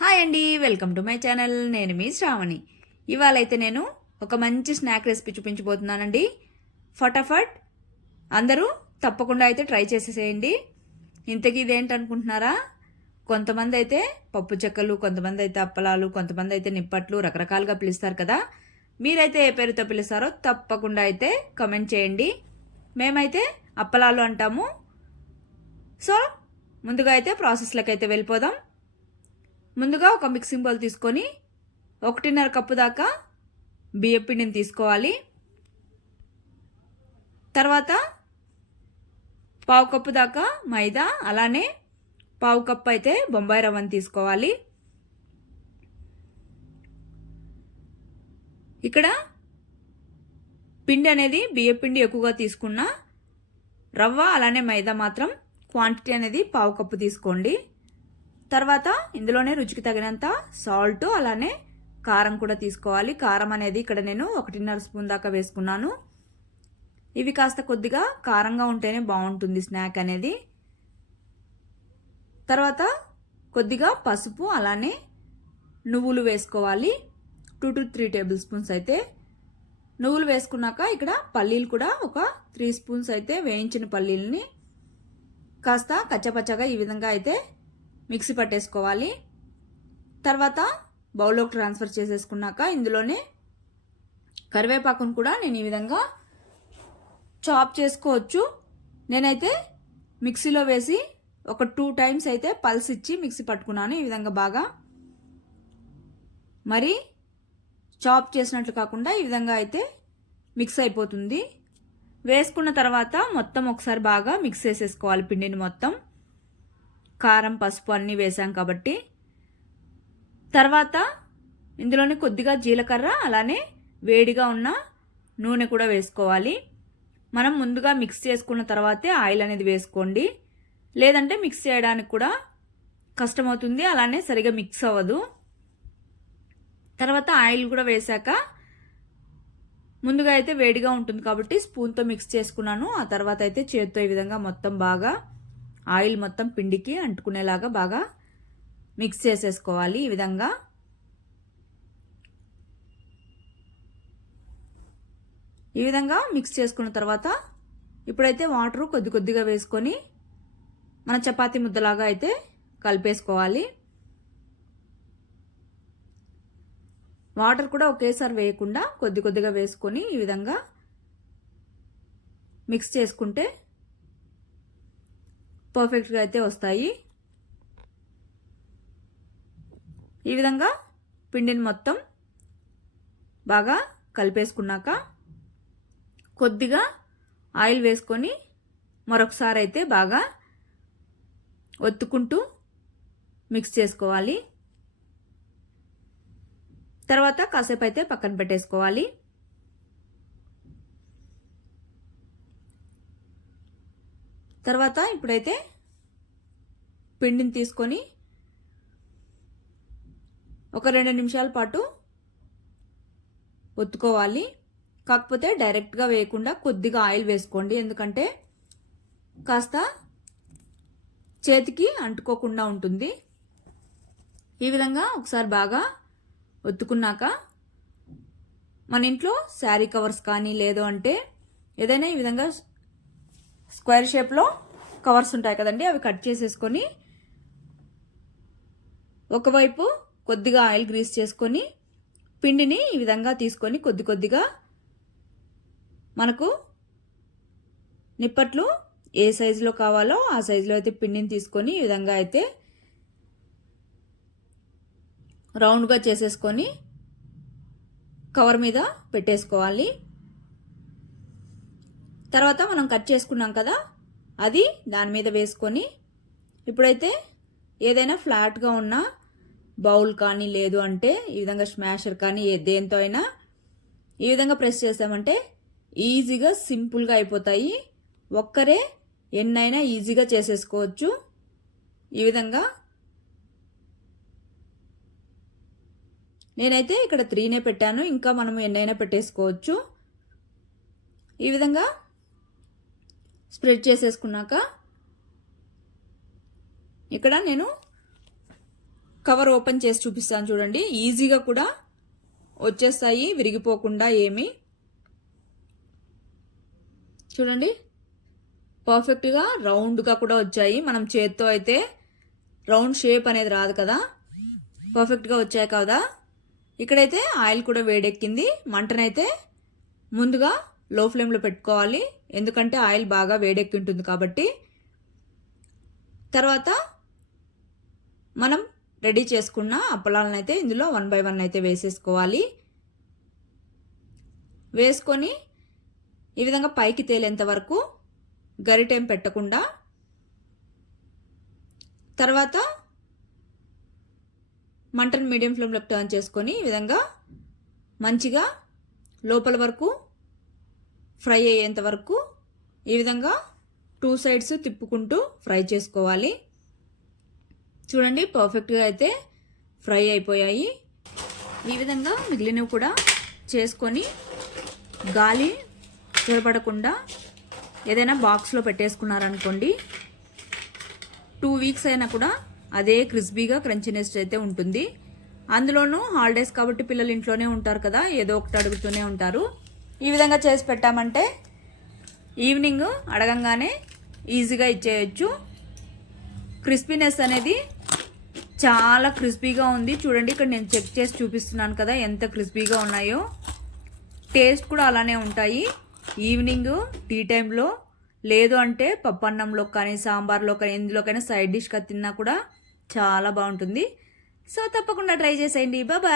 Hi అండి welcome to my channel. నేను మీ శ్రావణి. ఇవాళ అయితే నేను ఒక మంచి స్నాక్ రెసిపీ చూపించబోతున్నానండి. ఫటాఫట్ అందరూ తప్పకుండా అయితే ట్రై చేసేసేయండి. ఇంతకీ ఇదేంటనుకుంటున్నారా? కొంతమంది అయితే పప్పు చెక్కలు కొంతమంది అయితే అప్పలాలు కొంతమంది అయితే నిప్పట్లు రకరకాలుగా పిలుస్తారు కదా? మీరైతే ఏ పేరుతో పిలుస్తారో తప్పకుండా అయితే కమెంట్ చేయండి. మేమైతే అప్పలాలు అంటాము. సో ముందుగా అయితే ప్రాసెస్లోకి అయితే వెళ్ళిపోదాం. ముందుగా ఒక మిక్సింగ్ బౌల్ తీసుకొని ఒకటిన్నర కప్పు దాకా బియ్యం పిండిని తీసుకోవాలి. తర్వాత పావు కప్పు దాకా మైదా అలానే పావు కప్పు అయితే బొంబాయి రవ్వని తీసుకోవాలి. ఇక్కడ పిండి అనేది బియ్య పిండి ఎక్కువగా తీసుకున్న రవ్వ అలానే మైదా మాత్రం క్వాంటిటీ అనేది పావు కప్పు తీసుకోండి. తర్వాత ఇందులోనే రుచికి తగినంత సాల్ట్ అలానే కారం కూడా తీసుకోవాలి. కారం అనేది ఇక్కడ నేను ఒకటిన్నర స్పూన్ దాకా వేసుకున్నాను. ఇవి కాస్త కొద్దిగా కారంగా ఉంటేనే బాగుంటుంది స్నాక్ అనేది. తర్వాత కొద్దిగా పసుపు అలానే నువ్వులు వేసుకోవాలి. Two to three tablespoons అయితే. నువ్వులు వేసుకున్నాక ఇక్కడ పల్లీలు కూడా ఒక త్రీ స్పూన్స్ అయితే వేయించిన పల్లీలని కాస్త కచ్చపచ్చగా ఈ విధంగా అయితే మిక్సీ పట్టేసుకోవాలి. తర్వాత బౌల్లోకి ట్రాన్స్ఫర్ చేసేసుకున్నాక ఇందులోనే కరివేపాకును కూడా నేను ఈ విధంగా చాప్ చేసుకోవచ్చు. నేనైతే మిక్సీలో వేసి ఒక టూ టైమ్స్ అయితే పల్స్ ఇచ్చి మిక్సీ పట్టుకున్నాను ఈ విధంగా బాగా. మరి చాప్ చేసినట్లు కాకుండా ఈ విధంగా అయితే మిక్స్ అయిపోతుంది. వేసుకున్న తర్వాత మొత్తం ఒకసారి బాగా మిక్స్ చేసేసుకోవాలి పిండిని మొత్తం. కారం పసుపు అన్నీ వేసాం కాబట్టి తర్వాత ఇందులోనే కొద్దిగా జీలకర్ర అలానే వేడిగా ఉన్న నూనె కూడా వేసుకోవాలి. మనం ముందుగా మిక్స్ చేసుకున్న తర్వాతే ఆయిల్ అనేది వేసుకోండి. లేదంటే మిక్స్ చేయడానికి కూడా కష్టమవుతుంది అలానే సరిగా మిక్స్ అవ్వదు. తర్వాత ఆయిల్ కూడా వేశాక ముందుగా అయితే వేడిగా ఉంటుంది కాబట్టి స్పూన్తో మిక్స్ చేసుకున్నాను. ఆ తర్వాత అయితే చేత్తో ఈ విధంగా మొత్తం బాగా ఆయిల్ మొత్తం పిండికి అంటుకునేలాగా బాగా మిక్స్ చేసేసుకోవాలి ఈ విధంగా. ఈ విధంగా మిక్స్ చేసుకున్న తర్వాత ఇప్పుడైతే వాటర్ కొద్ది కొద్దిగా వేసుకొని మన చపాతీ ముద్దలాగా అయితే కలిపేసుకోవాలి. వాటర్ కూడా ఒకేసారి వేయకుండా కొద్ది కొద్దిగా వేసుకొని ఈ విధంగా మిక్స్ చేసుకుంటే పర్ఫెక్ట్గా అయితే వస్తాయి. ఈ విధంగా పిండిని మొత్తం బాగా కలిపేసుకున్నాక కొద్దిగా ఆయిల్ వేసుకొని మరొకసారి అయితే బాగా ఒత్తుకుంటూ మిక్స్ చేసుకోవాలి. తర్వాత కాసేపు అయితే పక్కన పెట్టేసుకోవాలి. తర్వాత ఇప్పుడైతే పిండిని తీసుకొని ఒక రెండు నిమిషాల పాటు ఒత్తుకోవాలి. కాకపోతే డైరెక్ట్గా వేయకుండా కొద్దిగా ఆయిల్ వేసుకోండి. ఎందుకంటే కాస్త చేతికి అంటుకోకుండా ఉంటుంది. ఈ విధంగా ఒకసారి బాగా ఒత్తుకున్నాక మన ఇంట్లో శారీ కవర్స్ కానీ లేదు అంటే ఏదైనా ఈ విధంగా స్క్వేర్ షేప్లో కవర్స్ ఉంటాయి కదండి అవి కట్ చేసేసుకొని ఒకవైపు కొద్దిగా ఆయిల్ గ్రీస్ చేసుకొని పిండిని ఈ విధంగా తీసుకొని కొద్ది కొద్దిగా మనకు నిప్పట్లు ఏ సైజులో కావాలో ఆ సైజులో అయితే పిండిని తీసుకొని ఈ విధంగా అయితే రౌండ్గా చేసేసుకొని కవర్ మీద పెట్టేసుకోవాలి. తర్వాత మనం కట్ చేసుకున్నాం కదా అది దాని మీద వేసుకొని ఇప్పుడైతే ఏదైనా ఫ్లాట్గా ఉన్న బౌల్ కానీ లేదు అంటే ఈ విధంగా స్మాషర్ కానీ దేంతో అయినా ఈ విధంగా ప్రెస్ చేసామంటే ఈజీగా సింపుల్గా అయిపోతాయి. ఒక్కరే ఎన్నైనా ఈజీగా చేసేసుకోవచ్చు. ఈ విధంగా నేనైతే ఇక్కడ త్రీనే పెట్టాను. ఇంకా మనం ఎన్నైనా పెట్టేసుకోవచ్చు. ఈ విధంగా స్ప్రెడ్ చేసేసుకున్నాక ఇక్కడ నేను కవర్ ఓపెన్ చేసి చూపిస్తాను చూడండి. ఈజీగా కూడా వచ్చేస్తాయి విరిగిపోకుండా ఏమి. చూడండి. పర్ఫెక్ట్గా రౌండ్గా కూడా వచ్చాయి. మనం చేత్తో అయితే రౌండ్ షేప్ అనేది రాదు కదా. పర్ఫెక్ట్గా వచ్చాయి కదా. ఇక్కడైతే ఆయిల్ కూడా వేడెక్కింది. మంటనైతే ముందుగా లో ఫ్లేమ్లో పెట్టుకోవాలి. ఎందుకంటే ఆయిల్ బాగా వేడెక్కి ఉంటుంది కాబట్టి. తర్వాత మనం రెడీ చేసుకున్న అప్పలాలను అయితే ఇందులో వన్ బై వన్ అయితే వేసేసుకోవాలి. వేసుకొని ఈ విధంగా పైకి తేలేంత వరకు గరిటేం పెట్టకుండా. తర్వాత మంటను మీడియం ఫ్లేమ్లోకి టర్న్ చేసుకొని ఈ విధంగా మంచిగా లోపల వరకు ఫ్రై అయ్యేంత వరకు ఈ విధంగా టూ సైడ్స్ తిప్పుకుంటూ ఫ్రై చేసుకోవాలి. చూడండి పర్ఫెక్ట్గా అయితే ఫ్రై అయిపోయాయి. ఈ విధంగా మిగిలినవి కూడా చేసుకొని గాలి చొరబడకుండా ఏదైనా బాక్స్లో పెట్టేసుకున్నారనుకోండి టూ వీక్స్ అయినా కూడా అదే క్రిస్పీగా క్రంచినెస్ అయితే ఉంటుంది. అందులోనూ హాలిడేస్ కాబట్టి పిల్లలు ఇంట్లోనే ఉంటారు కదా ఏదో ఒకటి అడుగుతూనే ఉంటారు. ఈ విధంగా చేసి పెట్టామంటే ఈవినింగ్ అడగంగానే ఈజీగా ఇచ్చేయచ్చు. క్రిస్పీనెస్ అనేది చాలా క్రిస్పీగా ఉంది. చూడండి ఇక్కడ నేను చెక్ చేసి చూపిస్తున్నాను కదా ఎంత క్రిస్పీగా ఉన్నాయో. టేస్ట్ కూడా అలానే ఉంటాయి. ఈవినింగ్ టీ టైంలో లేదు అంటే పప్పన్నంలో కానీ సాంబార్లో కానీ ఎందులోకైనా సైడ్ డిష్గా తిన్నా కూడా చాలా బాగుంటుంది. సో తప్పకుండా ట్రై చేసేయండి. బాబాయ్